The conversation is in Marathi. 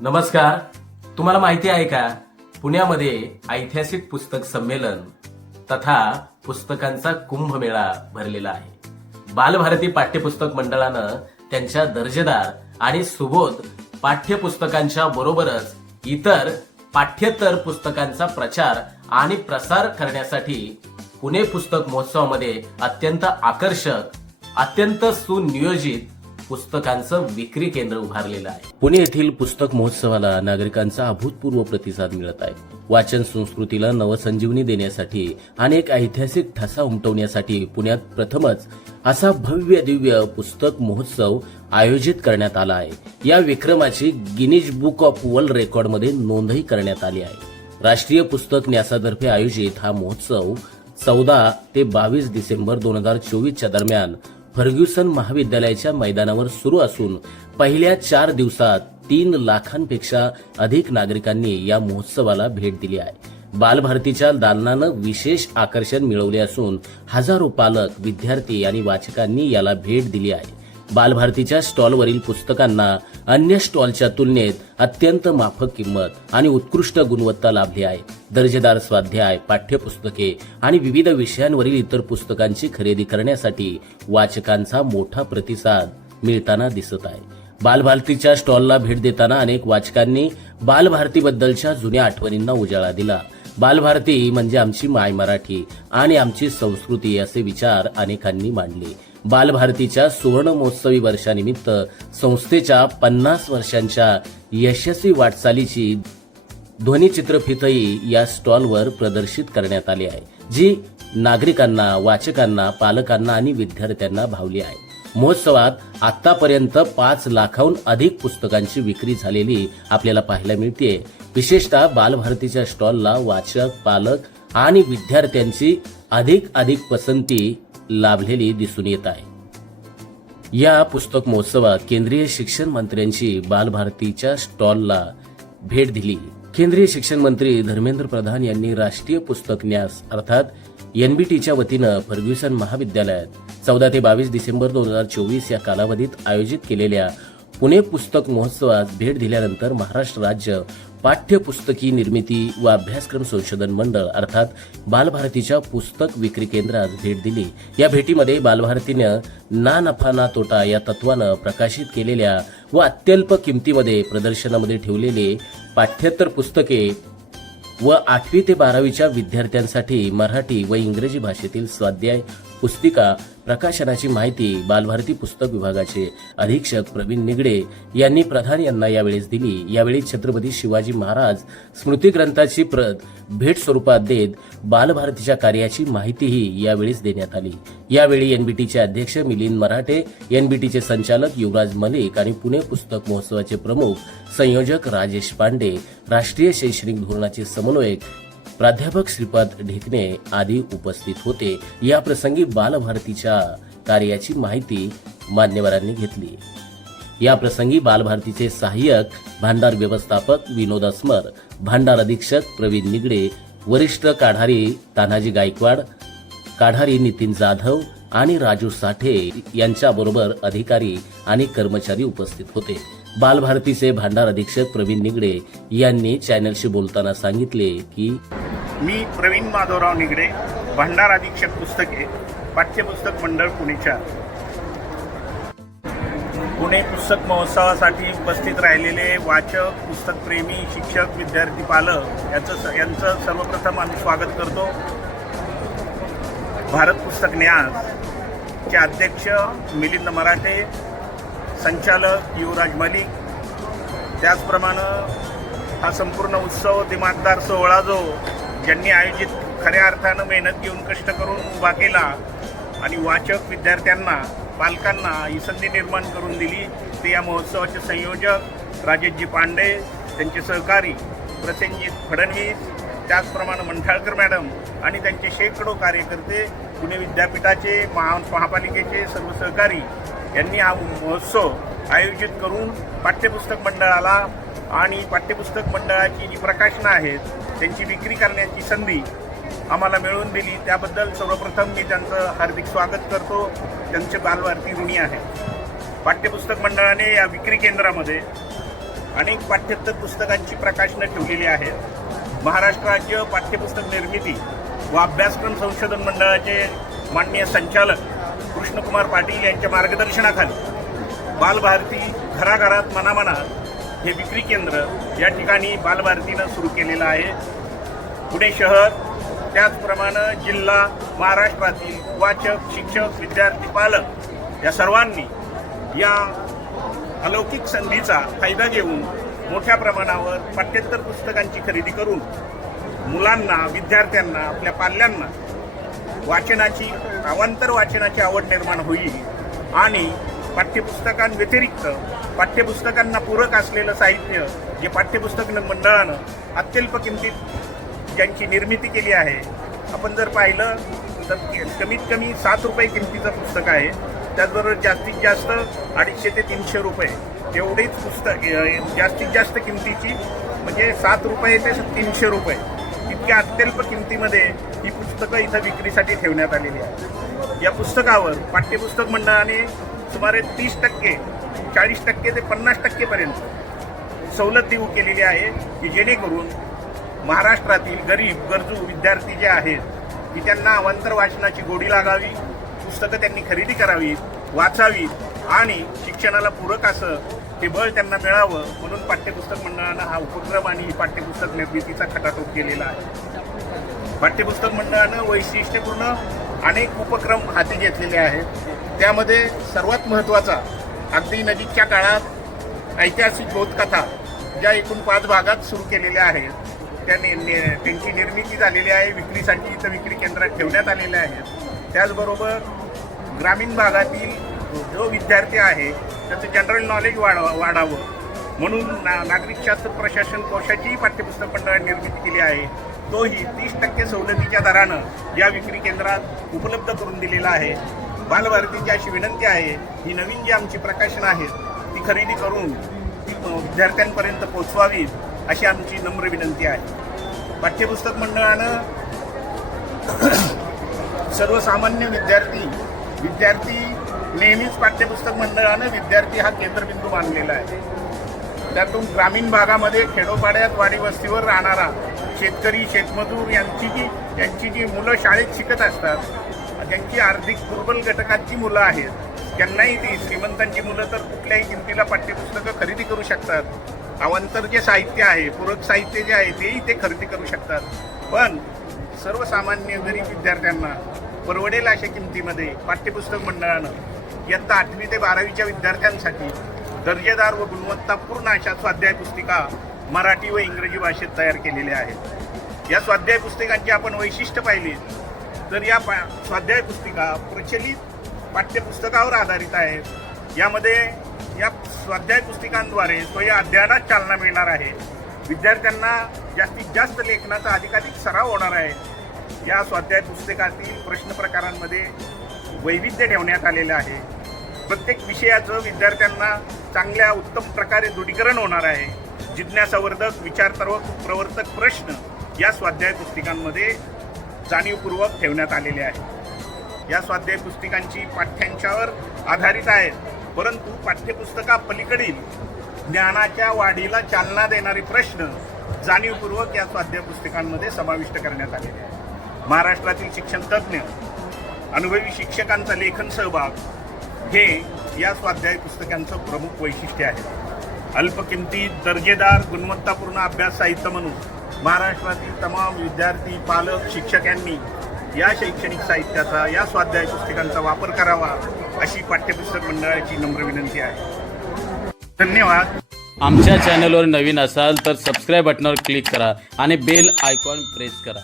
नमस्कार. तुम्हाला माहिती आहे का, पुण्यामध्ये ऐतिहासिक पुस्तक संमेलन तथा पुस्तकांचा कुंभमेळा भरलेला आहे. बालभारती पाठ्यपुस्तक मंडळानं त्यांच्या दर्जेदार आणि सुबोध पाठ्यपुस्तकांच्या बरोबरच इतर पाठ्येतर पुस्तकांचा प्रचार आणि प्रसार करण्यासाठी पुणे पुस्तक महोत्सवामध्ये अत्यंत आकर्षक, अत्यंत सुनियोजित पुस्तकांचं विक्री केंद्र उभारलेलं आहे. पुणे येथील पुस्तक महोत्सवाला नागरिकांचा अभूतपूर्व प्रतिसाद मिळत आहे. वाचन संस्कृतीला नवसंजीवनी देण्यासाठी आणि एक ऐतिहासिक ठसा उमटवण्यासाठी पुण्यात प्रथमच असा भव्य दिव्य पुस्तक महोत्सव आयोजित करण्यात आला आहे. या विक्रमाची गिनीज बुक ऑफ वर्ल्ड रेकॉर्डमध्ये नोंदही करण्यात आली आहे. राष्ट्रीय पुस्तक न्यासातर्फे आयोजित हा महोत्सव 14 ते 22 डिसेंबर 2024 दरम्यान फर्ग्युसन महाविद्यालयाच्या मैदानावर सुरू असून पहिल्या 4 दिवसात 3 लाखांपेक्षा अधिक नागरिकांनी या महोत्सवाला भेट दिली आहे. बालभारतीच्या दालनानं विशेष आकर्षण मिळवले असून हजारो पालक, विद्यार्थी आणि वाचकांनी याला भेट दिली आहे. बालभारतीच्या स्टॉलवरील पुस्तकांना अन्य स्टॉलच्या तुलनेत अत्यंत माफक किंमत आणि उत्कृष्ट गुणवत्ता लाभली आहे. दर्जेदार स्वाध्याय, पाठ्यपुस्तके आणि विविध विषयांवरील इतर पुस्तकांची खरेदी करण्यासाठी वाचकांचा मोठा प्रतिसाद मिळताना दिसत आहे. बालभारतीच्या स्टॉलला भेट देताना अनेक वाचकांनी बालभारतीबद्दलच्या जुन्या आठवणींना उजाळा दिला. बालभारती म्हणजे आमची माय मराठी आणि आमची संस्कृती असे विचार अनेकांनी मांडले. बालभारतीच्या सुवर्ण महोत्सवी वर्षानिमित्त संस्थेच्या 50 वर्षांच्या यशस्वी वाटचालीची ध्वनिचित्रफितही या स्टॉलवर प्रदर्शित करण्यात आली आहे, जी नागरिकांना, वाचकांना, पालकांना आणि विद्यार्थ्यांना भावली आहे. महोत्सवात आतापर्यंत 5 लाखाहून अधिक पुस्तकांची विक्री झालेली आपल्याला पाहायला मिळते. विशेषतः बालभारतीच्या स्टॉलला वाचक, पालक आणि विद्यार्थ्यांची अधिक पसंती लाभलेली दिसून येत आहे. या पुस्तक महोत्सवात केंद्रीय शिक्षण मंत्र्यांची बालभारतीच्या स्टॉलला भेट दिली. केंद्रीय शिक्षण मंत्री धर्मेंद्र प्रधान यांनी राष्ट्रीय पुस्तक न्यास अर्थात एनबीटीच्या वतीनं फर्ग्युसन महाविद्यालयात 14 ते 22 डिसेंबर 2024 या कालावधीत आयोजित केलेल्या पुणे पुस्तक महोत्सवात भेट दिल्यानंतर महाराष्ट्र राज्य पाठ्यपुस्तकी निर्मिती व अभ्यासक्रम संशोधन मंडळ अर्थात बालभारतीच्या पुस्तक विक्री केंद्रात भेट दिली. या भेटीमध्ये बालभारतीनं ना नफा ना तोटा या तत्वानं प्रकाशित केलेल्या व अत्यल्प किमतीमध्ये प्रदर्शनामध्ये ठेवलेले पाठ्येतर पुस्तके व 8वी ते 12वीच्या विद्यार्थ्यांसाठी मराठी व इंग्रजी भाषेतील स्वाध्याय पुस्तिका प्रकाशनाची माहिती बालभारती पुस्तक विभागाचे अधीक्षक प्रवीण निगडे यांनी प्रधान यांना यावेळेस दिली. यावेळी छत्रपती शिवाजी महाराज स्मृती ग्रंथाची प्रत भेट स्वरूपात देत बालभारतीच्या कार्याची माहितीही यावेळेस देण्यात आली. यावेळी एनबीटीचे अध्यक्ष मिलिंद मराठे, एनबीटीचे संचालक युवराज मलिक आणि पुणे पुस्तक महोत्सवाचे प्रमुख संयोजक राजेश पांडे, राष्ट्रीय शैक्षणिक धोरणाचे समन्वयक प्राध्यापक श्रीपाद ढेकणे आदी उपस्थित होते. या प्रसंगी बालभारतीच्या कार्याची माहिती मान्यवरांनी घेतली. या प्रसंगी बालभारतीचे सहाय्यक भांडार व्यवस्थापक विनोद अस्मर, भांडार अधीक्षक प्रवीण निगडे, वरिष्ठ काढारी तानाजी गायकवाड, काढारी नितीन जाधव आणि राजू साठे यांच्याबरोबर अधिकारी आणि कर्मचारी उपस्थित होते. बालभारतीचे भांडार अधीक्षक प्रवीण निगडे यांनी चॅनलशी बोलताना सांगितले की मी प्रवीण माधवराव निगडे, भांडार अधीक्षक पुस्तके, पाठ्यपुस्तक मंडळ पुणेच्या पुणे पुस्तक महोत्सवासाठी उपस्थित राहिलेले वाचक, पुस्तकप्रेमी, शिक्षक, विद्यार्थी, पालक यांचं सर्वप्रथम आम्ही स्वागत करतो. भारत पुस्तक न्यासचे अध्यक्ष मिलिंद मराठे, संचालक युवराज मलिक, त्याचप्रमाणे हा संपूर्ण उत्सव, दिमागदार सोहळा जो ज्यांनी आयोजित खऱ्या अर्थानं मेहनत घेऊन कष्ट करून उभा केला आणि वाचक, विद्यार्थ्यांना, पालकांना ही संधी निर्माण करून दिली, ते या महोत्सवाचे संयोजक राजेशजी पांडे, त्यांचे सहकारी प्रसेनजीत फडणवीस, त्याचप्रमाणे मंठाळकर मॅडम आणि त्यांचे शेकडो कार्यकर्ते, पुणे विद्यापीठाचे, महापालिकेचे सर्व सहकारी यांनी हा महोत्सव आयोजित करून पाठ्यपुस्तक मंडळाला आणि पाठ्यपुस्तक मंडळाची जी प्रकाशनं आहेत त्यांची विक्री करण्याची संधी आम्हाला मिळवून दिली. त्याबद्दल सर्वप्रथम मी त्यांचं हार्दिक स्वागत करतो. त्यांचे बालभारती ऋणी आहे. पाठ्यपुस्तक मंडळाने या विक्री केंद्रामध्ये अनेक पाठ्येतर पुस्तकांची प्रकाशनं ठेवलेली आहेत. महाराष्ट्र राज्य पाठ्यपुस्तक निर्मिती व अभ्यासक्रम संशोधन मंडळाचे माननीय संचालक कृष्णकुमार पाटील यांच्या मार्गदर्शनाखाली बालभारती घराघरात मनामनात हे विक्री केंद्र या ठिकाणी बालभारतीनं सुरू केलेलं आहे. पुणे शहर त्याचप्रमाणे जिल्हा महाराष्ट्रातील वाचक, शिक्षक, विद्यार्थी, पालक या सर्वांनी या अलौकिक संधीचा फायदा घेऊन मोठ्या प्रमाणावर पाठ्येतर पुस्तकांची खरेदी करून मुलांना, विद्यार्थ्यांना, आपल्या पाल्यांना वाचनाची अवांतर वाचनाची आवड निर्माण होईल आणि पाठ्यपुस्तकांव्यतिरिक्त पाठ्यपुस्तकांना पूरक असलेलं साहित्य जे पाठ्यपुस्तक मंडळानं अत्यल्प किमतीत ज्यांची निर्मिती केली आहे. आपण जर पाहिलं तर कमीत कमी 7 रुपये किमतीचं पुस्तक आहे. त्याचबरोबर जास्तीत जास्त 250 ते 300 रुपये एवढीच पुस्तक जास्तीत जास्त किमतीची म्हणजे 7 रुपये ते 300 रुपये इतक्या अत्यल्प किमतीमध्ये ही पुस्तकं इथं विक्रीसाठी ठेवण्यात आलेली आहेत. या पुस्तकावर पाठ्यपुस्तक मंडळाने सुमारे 30%, 40% ते 50% पर्यंत सवलत देऊ केलेली आहे की जेणेकरून महाराष्ट्रातील गरीब गरजू विद्यार्थी जे आहेत की त्यांना अवांतर वाचनाची गोडी लागावी, पुस्तकं त्यांनी खरेदी करावीत, वाचावीत आणि शिक्षणाला पूरक असं हे बळ त्यांना मिळावं म्हणून पाठ्यपुस्तक मंडळानं हा उपक्रम आणि पाठ्यपुस्तक निर्मितीचा खटाटोप केलेला आहे. पाठ्यपुस्तक मंडळानं वैशिष्ट्यपूर्ण अनेक उपक्रम हाती घेतलेले आहेत. त्यामध्ये सर्वात महत्त्वाचा अगदी नजीकच्या काळात ऐतिहासिक बोधकथा ज्या एकूण 5 भागात सुरू केलेल्या आहेत त्यांची निर्मिती झालेली आहे. विक्रीसाठी इथं विक्री केंद्रात ठेवण्यात आलेल्या आहेत. त्याचबरोबर ग्रामीण भागातील जो विद्यार्थी आहे त्याचं जनरल नॉलेज वाढावं म्हणून नागरिक शास्त्र प्रशासन कोशाचीही पाठ्यपुस्तक मंडळाने निर्मिती केली आहे. तोही 30% सवलतीच्या दरानं या विक्री केंद्रात उपलब्ध करून दिलेला आहे. बालभारतीची अशी विनंती आहे ही नवीन जी आमची प्रकाशनं आहेत ती खरेदी करून ती विद्यार्थ्यांपर्यंत पोचवावीत अशी आमची नम्र विनंती आहे. पाठ्यपुस्तक मंडळानं सर्वसामान्य विद्यार्थी नेहमीच पाठ्यपुस्तक मंडळानं विद्यार्थी हा केंद्रबिंदू मानलेला आहे. त्यातून ग्रामीण भागामध्ये खेडोपाड्यात वाडी वस्तीवर राहणारा शेतकरी, शेतमजूर यांची जी मुलं शाळेत शिकत असतात, ज्यांची आर्थिक दुर्बल घटकाची मुलं आहेत त्यांनाही ती श्रीमंतांची मुलं तर कुठल्याही किमतीला पाठ्यपुस्तकं खरेदी करू शकतात. अवांतर जे साहित्य आहे, पूरक साहित्य जे आहे तेही ते खरेदी करू शकतात. पण सर्वसामान्य गरीब विद्यार्थ्यांना परवडेल अशा किमतीमध्ये पाठ्यपुस्तक मंडळानं इयत्ता 8वी ते 12वीच्या विद्यार्थ्यांसाठी दर्जेदार व गुणवत्तापूर्ण अशा स्वाध्याय पुस्तिका मराठी व इंग्रजी भाषेत तयार केलेल्या आहेत. या स्वाध्याय पुस्तिकांची आपण वैशिष्ट्य पाहिली तर या स्वाध्याय पुस्तिका प्रचलित पाठ्यपुस्तकावर आधारित आहेत. यामध्ये या स्वाध्याय पुस्तिकांद्वारे स्वयं अध्ययनात चालना मिळणार आहे. विद्यार्थ्यांना जास्तीत जास्त लेखनाचा अधिकाधिक सराव होणार आहे. या स्वाध्याय पुस्तकातील प्रश्न प्रकारांमध्ये वैविध्य ठेवण्यात आलेलं आहे. प्रत्येक विषयाचं विद्यार्थ्यांना चांगल्या उत्तम प्रकारे दृढीकरण होणार आहे. जिज्ञासावर्धक, विचारप्रवर्तक प्रश्न या स्वाध्याय पुस्तिकांमध्ये जाणीवपूर्वक ठेवण्यात आलेले आहेत. या स्वाध्याय पुस्तिकांची पाठ्यांच्यावर आधारित आहेत, परंतु पाठ्यपुस्तकापलीकडील ज्ञानाच्या वाढीला चालना देणारे प्रश्न जाणीवपूर्वक या स्वाध्याय पुस्तकांमध्ये समाविष्ट करण्यात आलेले आहे. महाराष्ट्रातील शिक्षण तज्ज्ञ, अनुभवी शिक्षकांचा लेखन सहभाग हे या स्वाध्याय पुस्तकांचं प्रमुख वैशिष्ट्य आहे. अल्प किमतीत दर्जेदार गुणवत्तापूर्ण अभ्यास साहित्य म्हणून महाराष्ट्रातील तमाम विद्यार्थी, पालक, शिक्षक यांनी या शैक्षणिक साहित्याचा, या स्वाध्याय पुस्तकांचा वापर करावा अशी पाठ्यपुस्तक मंडळाची नम्र विनंती आहे. धन्यवाद. आमच्या चॅनलवर नवीन असाल तर सबस्क्राईब बटनावर क्लिक करा आणि बेल आयकॉन प्रेस करा.